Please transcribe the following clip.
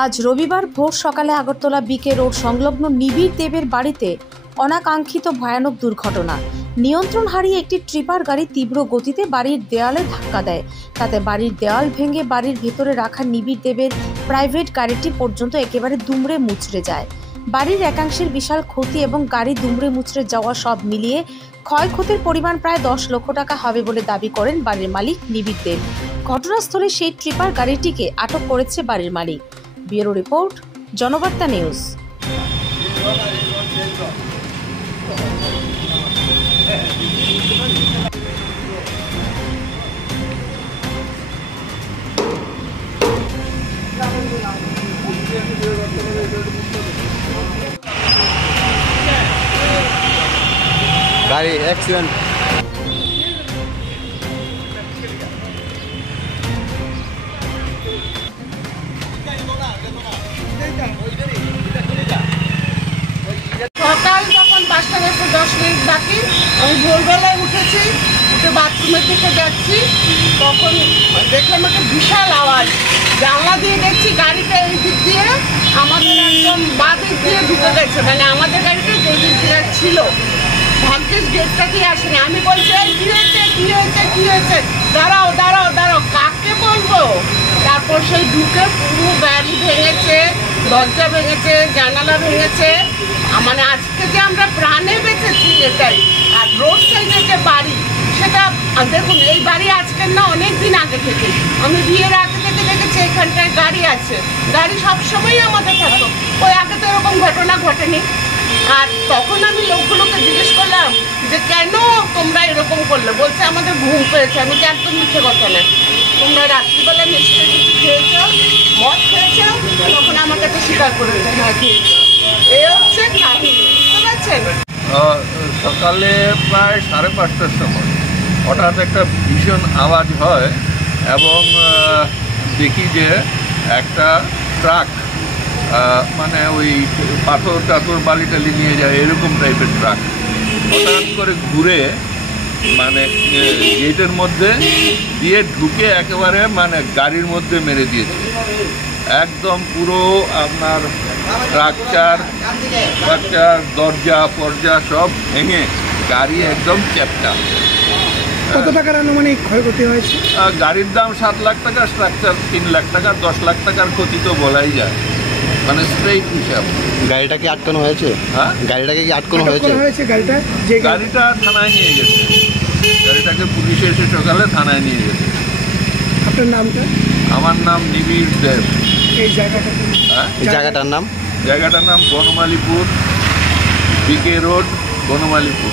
আজ রবিবার ভোর সকালে আগরতলা বিকে রোড সংলগ্ন নিবিড় দেবের বাড়িতে অনাকাঙ্ক্ষিত ভয়ানক দুর্ঘটনা। নিয়ন্ত্রণ হারিয়ে একটি ট্রিপার গাড়ি তীব্র গতিতে বাড়ির দেয়ালে ধাক্কা দেয়। তাতে বাড়ির দেওয়াল ভেঙে বাড়ির ভেতরে রাখা নিবিড় দেবের প্রাইভেট গাড়িটি পর্যন্ত একেবারে দুমড়ে মুচড়ে যায়। বাড়ির একাংশের বিশাল ক্ষতি এবং গাড়ি দুমড়ে মুচড়ে যাওয়া সব মিলিয়ে ক্ষয়ক্ষতির পরিমাণ প্রায় 10 লক্ষ টাকা হবে বলে দাবি করেন বাড়ির মালিক নিবিড় দেব। ঘটনাস্থলে সেই ট্রিপার গাড়িটিকে আটক করেছে বাড়ির মালিক। Bureau report, Janabarta news. গাড়ি অ্যাক্সিডেন্ট। সকাল যখন 5টা বেজে 10 মিনিট বাকি, আমি ভোরবেলায় উঠেছি, উঠে বাথরুমের দিকে যাচ্ছি, তখন দেখলাম একটা বিশাল আওয়াজ। জানলা দিয়ে দেখছি গাড়িটা এই দিক দিয়ে আমাদের একদম বাঁ দিক দিয়ে ঢুকে গেছে, মানে আমাদের গাড়িটা যে দিক দিয়ে ছিল। ভাগ্যেস গেটটা কি আসেনি। আমি বলছি কি হয়েছে কি হয়েছে কি হয়েছে, দাঁড়াও দাঁড়াও দাঁড়াও, কাকে বলবো। তারপর সেই ঢুকে পুরো গাড়ি ভেঙেছে, দরজা ভেঙেছে, জানালা ভেঙেছে। মানে আজকে যে আমরা প্রাণে বেঁচেছি এটাই। আর রোড সাইডে যে বাড়ি, সেটা দেখুন, এই বাড়ি আজকের না, অনেক দিন আগে থেকে। আমি বিয়ের আগে থেকে দেখেছি এখানটায় গাড়ি আছে, গাড়ি সবসময়ই আমাদের থাকতো। ওই আগে তো এরকম ঘটনা ঘটেনি। আর তখন আমি লোকগুলোকে জিজ্ঞেস করলাম যে কেন তোমরা এরকম করলে, বলছে আমাদের ঘুম পেয়েছে। আমি কি একদম মিথ্যে কথা না, তোমরা রাত্রিবেলা নিশ্চয়ই কিছু খেয়েছ, মদ খেয়েছ, তখন আমার কাছে স্বীকার করেছে হ্যাঁ খেয়েছ। এই হচ্ছে কাহিনী, বুঝতে পারছেন। সকালে প্রায় 5:30টার সময় হঠাৎ একটা ভীষণ আওয়াজ হয় এবং দেখি যে একটা ট্রাক, মানে ওই পাথর টাথর বালি টালি নিয়ে যায় এরকম টাইপের ট্রাক হঠাৎ করে ঘুরে মানে গেটের মধ্যে দিয়ে ঢুকে একেবারে মানে গাড়ির মধ্যে মেরে দিয়েছে। একদম পুরো আপনার স্ট্রাকচার দরজা ফরজা সব ভেঙে গাড়ি একদম চ্যাপ্টা। কত টাকার আনুমানিক ক্ষয়ক্ষতি হয়েছে? গাড়ির দাম 7 লাখ টাকা, স্ট্রাকচার 3 লাখ টাকা, 10 লাখ টাকার ক্ষতি তো বলাই যায়, মানে স্ট্রেইট হিসাব। গাড়িটা কি আটকানো হয়েছে? হ্যাঁ, গাড়িটাকে কি আটকানো হয়েছে? গাড়িটা থানায় নিয়ে গেছে, গাড়িটাকে পুলিশে এসে সকালে থানায় নিয়ে গেছে। আপনার নামটা? আমার নাম নিবিড় দেব। এই জায়গাটা? হ্যাঁ, এই জায়গাটার নাম? জায়গাটার নাম বনমালীপুর, বিকে রোড, বনমালীপুর।